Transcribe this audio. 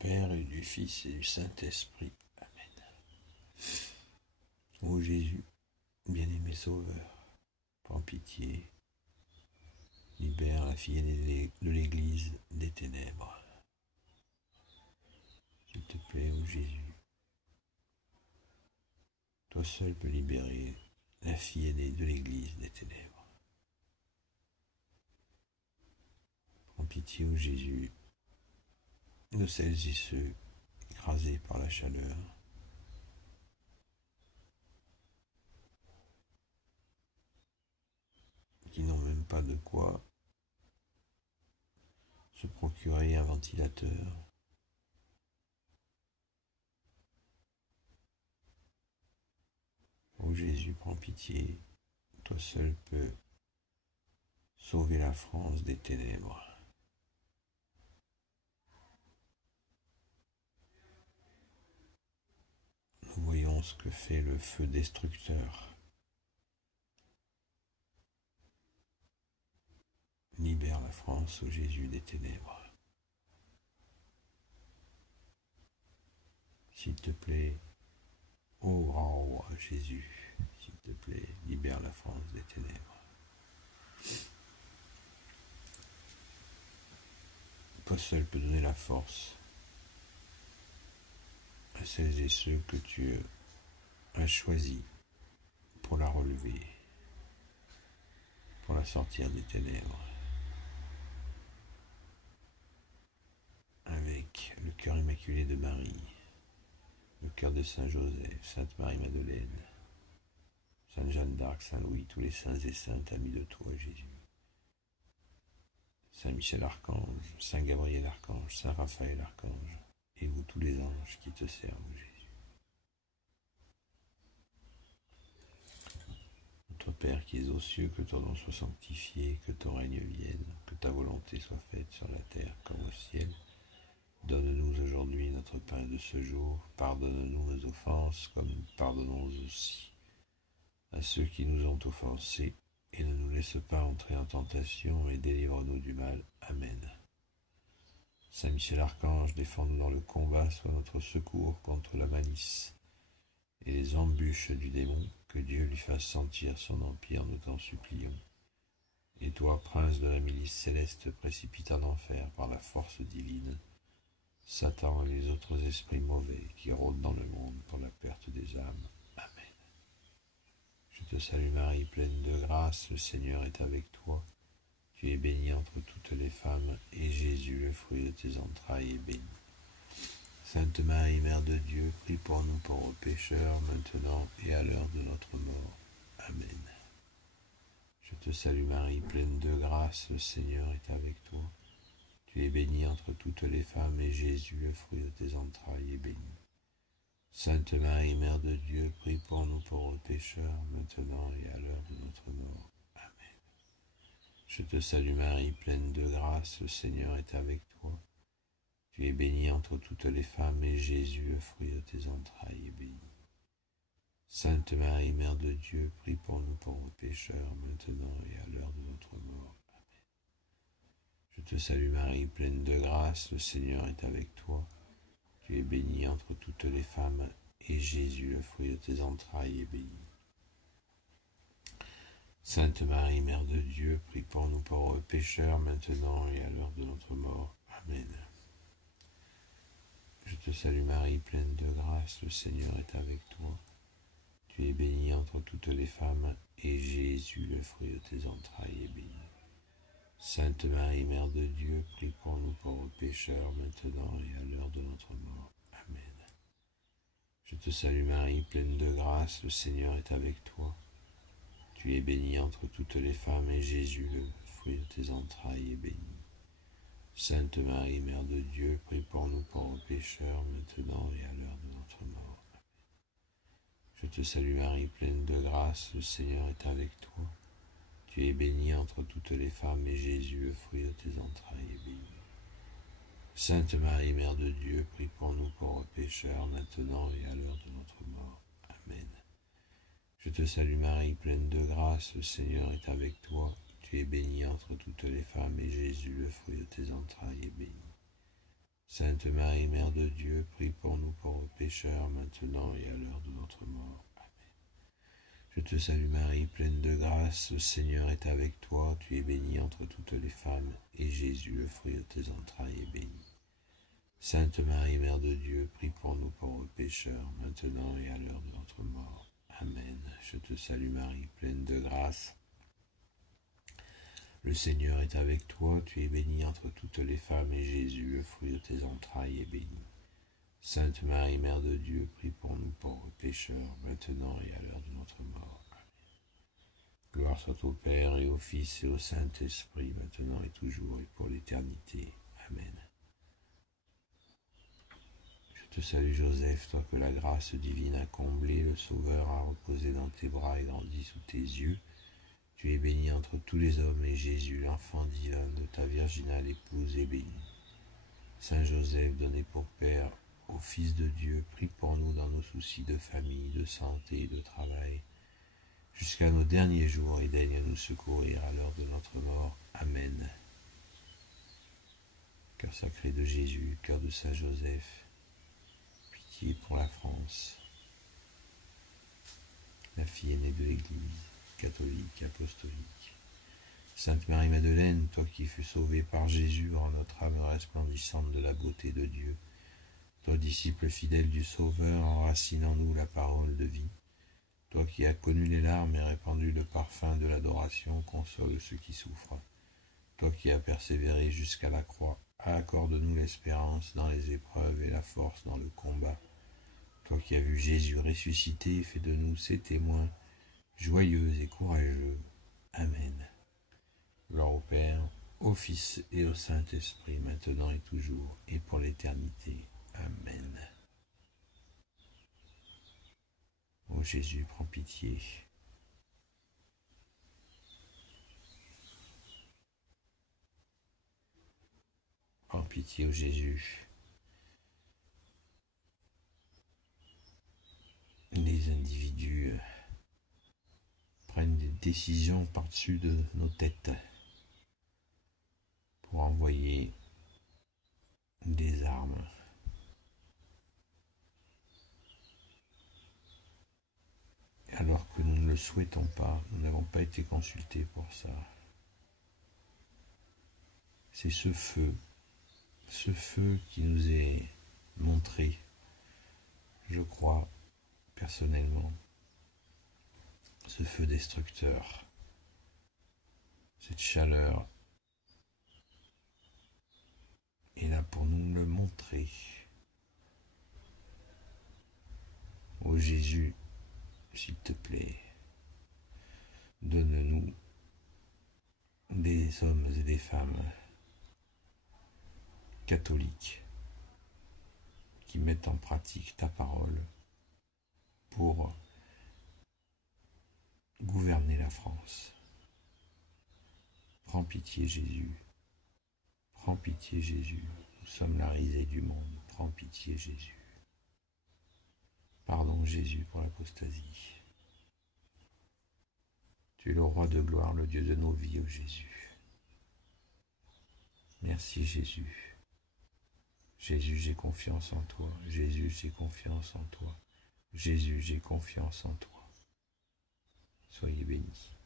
Père et du Fils et du Saint-Esprit. Amen. Ô Jésus, bien-aimé Sauveur, prends pitié, libère la fille aînée de l'Église des ténèbres. S'il te plaît, ô Jésus, toi seul peux libérer la fille aînée de l'Église des ténèbres. Prends pitié, ô Jésus, de celles et ceux écrasés par la chaleur, qui n'ont même pas de quoi se procurer un ventilateur. Ô Jésus, prends pitié, toi seul peux sauver la France des ténèbres. Nous voyons ce que fait le feu destructeur. Libère la France, ô Jésus, des ténèbres. S'il te plaît, ô grand roi Jésus, s'il te plaît, libère la France des ténèbres. Toi seul peux donner la force à celles et ceux que tu as choisis pour la relever, pour la sortir des ténèbres. Avec le cœur immaculé de Marie, le cœur de Saint Joseph, Sainte Marie-Madeleine, Sainte Jeanne d'Arc, Saint Louis, tous les saints et saintes amis de toi, Jésus. Saint Michel Archange, Saint Gabriel Archange, Saint Raphaël Archange, et vous tous les anges qui te servent, Jésus. Notre Père qui es aux cieux, que ton nom soit sanctifié, que ton règne vienne, que ta volonté soit faite sur la terre comme au ciel. Donne-nous aujourd'hui notre pain de ce jour, pardonne-nous nos offenses comme nous pardonnons aussi à ceux qui nous ont offensés, et ne nous laisse pas entrer en tentation, et délivre-nous du mal. Amen. Saint Michel Archange, défends-nous dans le combat, sois notre secours contre la malice et les embûches du démon, que Dieu lui fasse sentir son empire, nous t'en supplions. Et toi, prince de la milice céleste, précipite en enfer par la force divine Satan et les autres esprits mauvais qui rôdent dans le monde pour la perte des âmes. Amen. Je te salue Marie, pleine de grâce, le Seigneur est avec toi. Tu es bénie entre toutes les femmes, et Jésus, le fruit de tes entrailles, est béni. Sainte Marie, Mère de Dieu, prie pour nous pauvres pécheurs, maintenant et à l'heure de notre mort. Amen. Je te salue Marie, pleine de grâce, le Seigneur est avec toi. Tu es bénie entre toutes les femmes, et Jésus, le fruit de tes entrailles, est béni. Sainte Marie, Mère de Dieu, prie pour nous pauvres pécheurs, maintenant et à l'heure de notre mort. Amen. Je te salue Marie, pleine de grâce, le Seigneur est avec toi. Tu es bénie entre toutes les femmes, et Jésus, le fruit de tes entrailles, est béni. Sainte Marie, Mère de Dieu, prie pour nous pauvres pécheurs, maintenant et à l'heure de notre mort. Je te salue Marie, pleine de grâce, le Seigneur est avec toi. Tu es bénie entre toutes les femmes, et Jésus, le fruit de tes entrailles, est béni. Sainte Marie, Mère de Dieu, prie pour nous pauvres pécheurs, maintenant et à l'heure de notre mort. Amen. Je te salue Marie, pleine de grâce, le Seigneur est avec toi. Tu es bénie entre toutes les femmes, et Jésus, le fruit de tes entrailles, est béni. Sainte Marie, Mère de Dieu, prie pour nous pauvres pécheurs, maintenant et à l'heure de notre mort. Amen. Je te salue Marie, pleine de grâce, le Seigneur est avec toi. Tu es bénie entre toutes les femmes, et Jésus, le fruit de tes entrailles, est béni. Sainte Marie, Mère de Dieu, prie pour nous pauvres pécheurs, maintenant et à l'heure de notre mort. Amen. Je te salue Marie, pleine de grâce, le Seigneur est avec toi. Tu es bénie entre toutes les femmes, et Jésus, le fruit de tes entrailles, est béni. Sainte Marie, Mère de Dieu, prie pour nous pauvres pécheurs, maintenant et à l'heure de notre mort. Amen. Je te salue Marie, pleine de grâce, le Seigneur est avec toi. Tu es bénie entre toutes les femmes, et Jésus, le fruit de tes entrailles, est béni. Sainte Marie, Mère de Dieu, prie pour nous pauvres pécheurs, maintenant et à l'heure de notre mort. Je te salue Marie, pleine de grâce, le Seigneur est avec toi, tu es bénie entre toutes les femmes, et Jésus, le fruit de tes entrailles, est béni. Sainte Marie, Mère de Dieu, prie pour nous pauvres pécheurs, maintenant et à l'heure de notre mort. Amen. Je te salue Marie, pleine de grâce, le Seigneur est avec toi, tu es bénie entre toutes les femmes, et Jésus, le fruit de tes entrailles, est béni. Sainte Marie, Mère de Dieu, prie pour nous pauvres pécheurs, maintenant et à l'heure de notre mort. Gloire soit au Père et au Fils et au Saint-Esprit, maintenant et toujours et pour l'éternité. Amen. Je te salue Joseph, toi que la grâce divine a comblé, le Sauveur a reposé dans tes bras et grandi sous tes yeux. Tu es béni entre tous les hommes, et Jésus, l'enfant divin de ta virginale épouse, est béni. Saint Joseph, donné pour Père au Fils de Dieu, prie pour nous dans nos soucis de famille, de santé et de travail, jusqu'à nos derniers jours, et daigne nous secourir à l'heure de notre mort. Amen. Cœur sacré de Jésus, cœur de Saint Joseph, pitié pour la France, la fille aînée de l'Église, catholique, apostolique. Sainte Marie-Madeleine, toi qui fus sauvée par Jésus, rends notre âme resplendissante de la beauté de Dieu. Toi, disciple fidèle du Sauveur, enracine en nous la parole de vie. Toi qui as connu les larmes et répandu le parfum de l'adoration, console ceux qui souffrent. Toi qui as persévéré jusqu'à la croix, accorde-nous l'espérance dans les épreuves et la force dans le combat. Toi qui as vu Jésus ressuscité, fais de nous ses témoins, joyeux et courageux. Amen. Gloire au Père, au Fils et au Saint-Esprit, maintenant et toujours, et pour l'éternité. Amen. Ô Jésus, prends pitié. Prends pitié, ô Jésus. Les individus prennent des décisions par-dessus de nos têtes pour envoyer des armes. Alors que nous ne le souhaitons pas, nous n'avons pas été consultés pour ça. C'est ce feu qui nous est montré, je crois, personnellement, ce feu destructeur, cette chaleur est là pour nous le montrer. Ô Jésus, s'il te plaît, donne-nous des hommes et des femmes catholiques qui mettent en pratique ta parole pour gouverner la France. Prends pitié Jésus, prends pitié Jésus, nous sommes la risée du monde, prends pitié Jésus. Pardon Jésus pour l'apostasie. Tu es le roi de gloire, le Dieu de nos vies, ô Jésus. Merci Jésus. Jésus, j'ai confiance en toi. Jésus, j'ai confiance en toi. Jésus, j'ai confiance en toi. Soyez bénis.